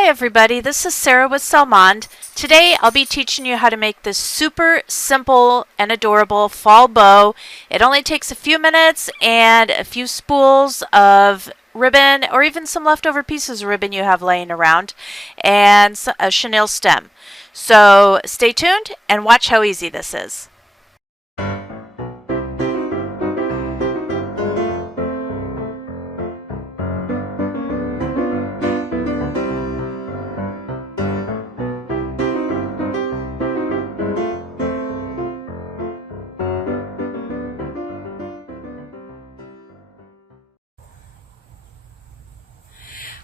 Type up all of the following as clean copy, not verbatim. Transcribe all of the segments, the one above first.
Hi everybody, this is Sarah with Salmond. Today I'll be teaching you how to make this super simple and adorable fall bow. It only takes a few minutes and a few spools of ribbon or even some leftover pieces of ribbon you have laying around and a chenille stem. So stay tuned and watch how easy this is.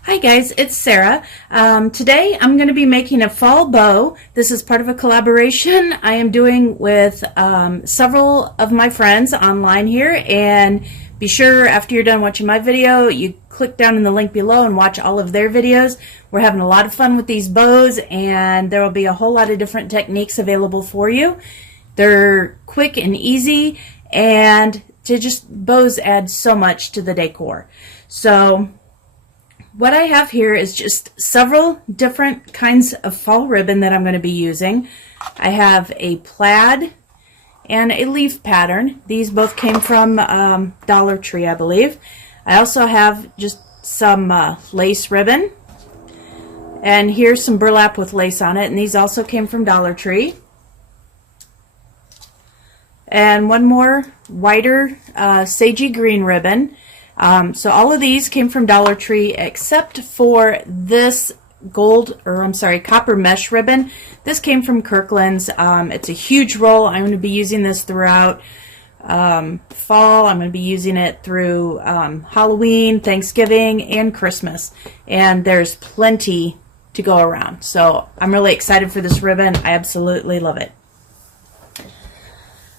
Hi guys, it's Sarah. Today I'm going to be making a fall bow. This is part of a collaboration I am doing with several of my friends online here, and be sure after you're done watching my video you click down in the link below and watch all of their videos. We're having a lot of fun with these bows, and there will be a whole lot of different techniques available for you. They're quick and easy, and bows add so much to the decor. So what I have here is just several different kinds of fall ribbon that I'm going to be using. I have a plaid and a leaf pattern. These both came from Dollar Tree, I believe. I also have just some lace ribbon. And here's some burlap with lace on it, and these also came from Dollar Tree. And one more whiter sagey green ribbon. So all of these came from Dollar Tree except for this copper mesh ribbon. This came from Kirkland's. It's a huge roll. I'm going to be using this throughout fall. I'm going to be using it through Halloween, Thanksgiving, and Christmas. And there's plenty to go around. So I'm really excited for this ribbon. I absolutely love it.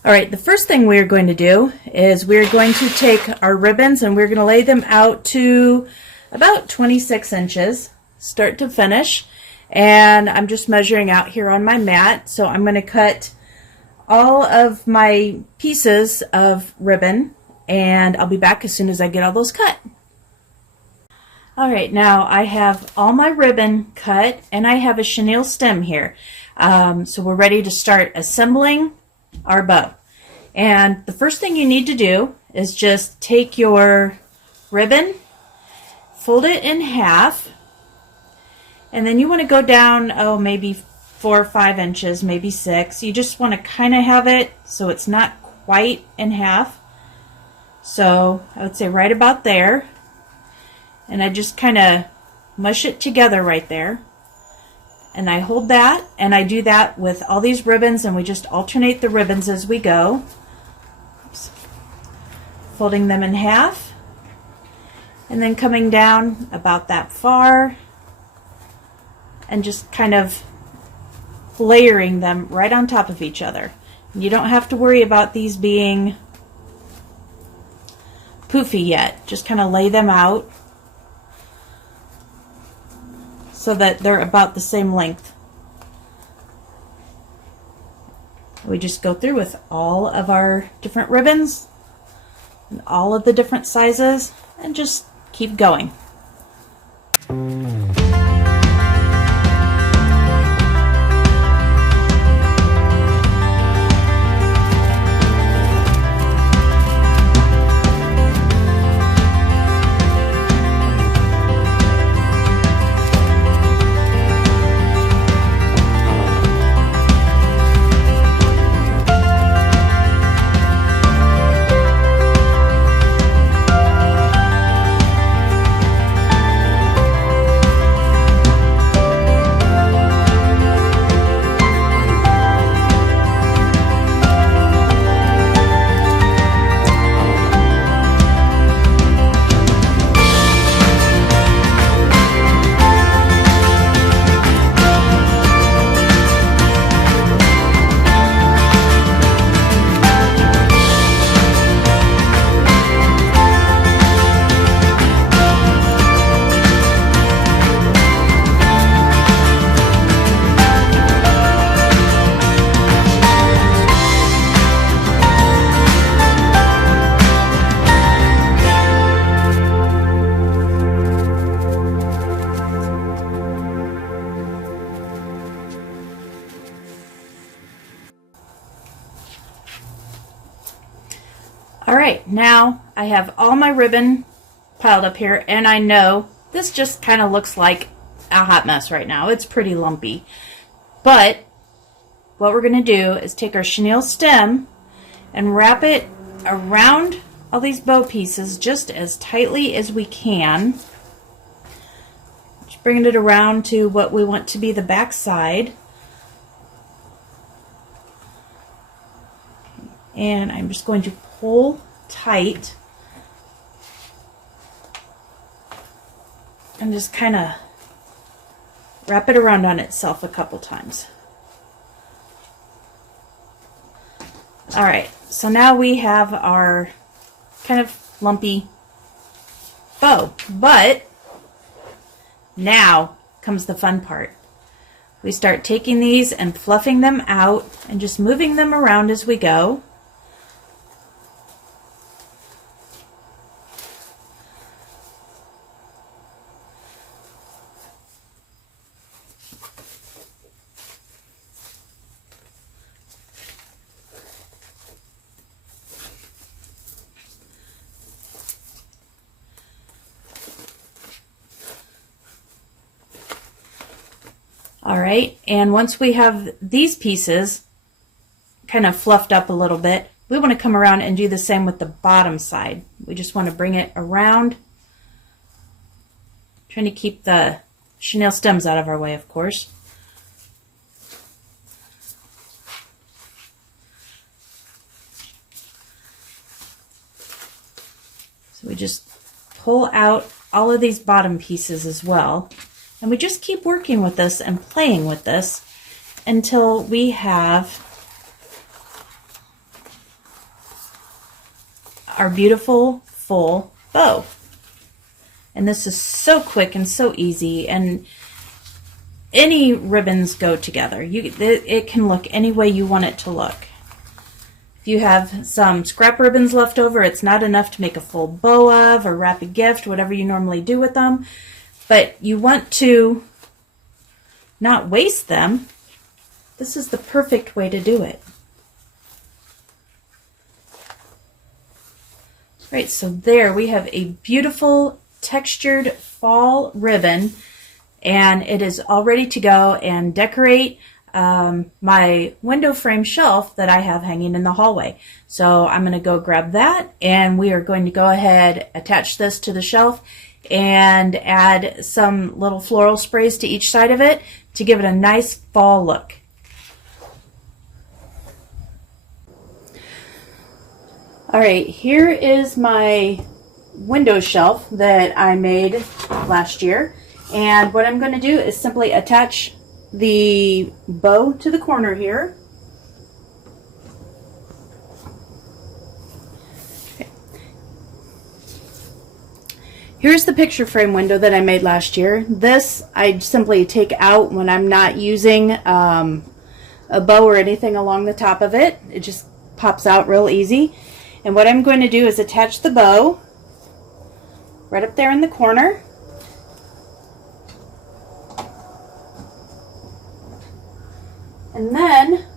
Alright, the first thing we're going to do is we're going to take our ribbons and we're going to lay them out to about 26 inches, start to finish. And I'm just measuring out here on my mat, so I'm going to cut all of my pieces of ribbon, and I'll be back as soon as I get all those cut. Alright, now I have all my ribbon cut, and I have a chenille stem here. So we're ready to start assembling our bow. And the first thing you need to do is just take your ribbon, fold it in half, and then you want to go down, maybe 4 or 5 inches, maybe 6. You just want to kind of have it so it's not quite in half. So I would say right about there. And I just kind of mush it together right there. And I hold that, and I do that with all these ribbons, and we just alternate the ribbons as we go. Oops. Folding them in half, and then coming down about that far, and just kind of layering them right on top of each other. And you don't have to worry about these being poofy yet. Just kind of lay them out so that they're about the same length. We just go through with all of our different ribbons and all of the different sizes and just keep going. right, now I have all my ribbon piled up here, and I know this just kind of looks like a hot mess right now. It's pretty lumpy. But what we're going to do is take our chenille stem and wrap it around all these bow pieces just as tightly as we can. Just bringing it around to what we want to be the back side. And I'm just going to pull tight and just kind of wrap it around on itself a couple times. Alright, so now we have our kind of lumpy bow, but now comes the fun part. We start taking these and fluffing them out and just moving them around as we go. All right, and once we have these pieces kind of fluffed up a little bit, we want to come around and do the same with the bottom side. We just want to bring it around, trying to keep the chenille stems out of our way, of course. So we just pull out all of these bottom pieces as well. And we just keep working with this and playing with this until we have our beautiful full bow. And this is so quick and so easy, and any ribbons go together. It can look any way you want it to look. If you have some scrap ribbons left over, it's not enough to make a full bow of or wrap a gift, whatever you normally do with them. But you want to not waste them. This is the perfect way to do it. Right, so there we have a beautiful textured fall ribbon, and it is all ready to go and decorate my window frame shelf that I have hanging in the hallway. So I'm going to go grab that, and we are going to go ahead, attach this to the shelf, and add some little floral sprays to each side of it to give it a nice fall look. Alright, here is my window shelf that I made last year, and what I'm going to do is simply attach the bow to the corner here. Here's the picture frame window that I made last year. This I simply take out when I'm not using a bow or anything along the top of it. It just pops out real easy. And what I'm going to do is attach the bow right up there in the corner. And then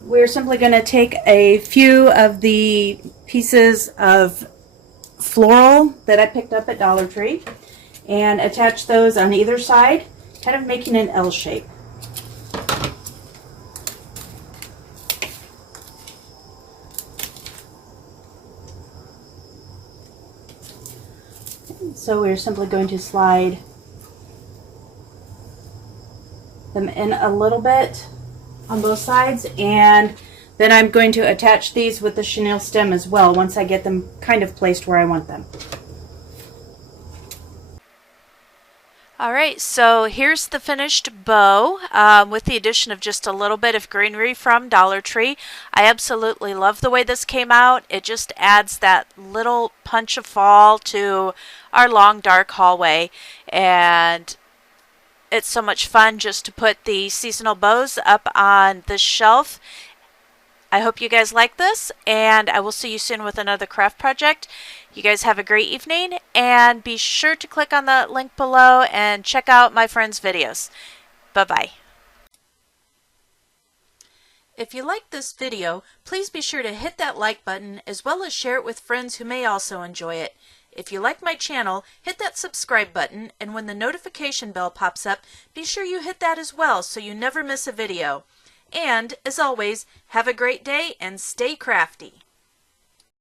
we're simply going to take a few of the pieces of floral that I picked up at Dollar Tree and attach those on either side, kind of making an L shape. So we're simply going to slide them in a little bit on both sides, and then I'm going to attach these with the chenille stem as well once I get them kind of placed where I want them. Alright, so here's the finished bow with the addition of just a little bit of greenery from Dollar Tree. I absolutely love the way this came out. It just adds that little punch of fall to our long dark hallway, and it's so much fun just to put the seasonal bows up on this shelf. I hope you guys like this, and I will see you soon with another craft project. You guys have a great evening, and be sure to click on the link below and check out my friends' videos. Bye-bye. If you like this video, please be sure to hit that like button as well as share it with friends who may also enjoy it. If you like my channel, hit that subscribe button, and when the notification bell pops up, be sure you hit that as well so you never miss a video. And, as always, have a great day and stay crafty.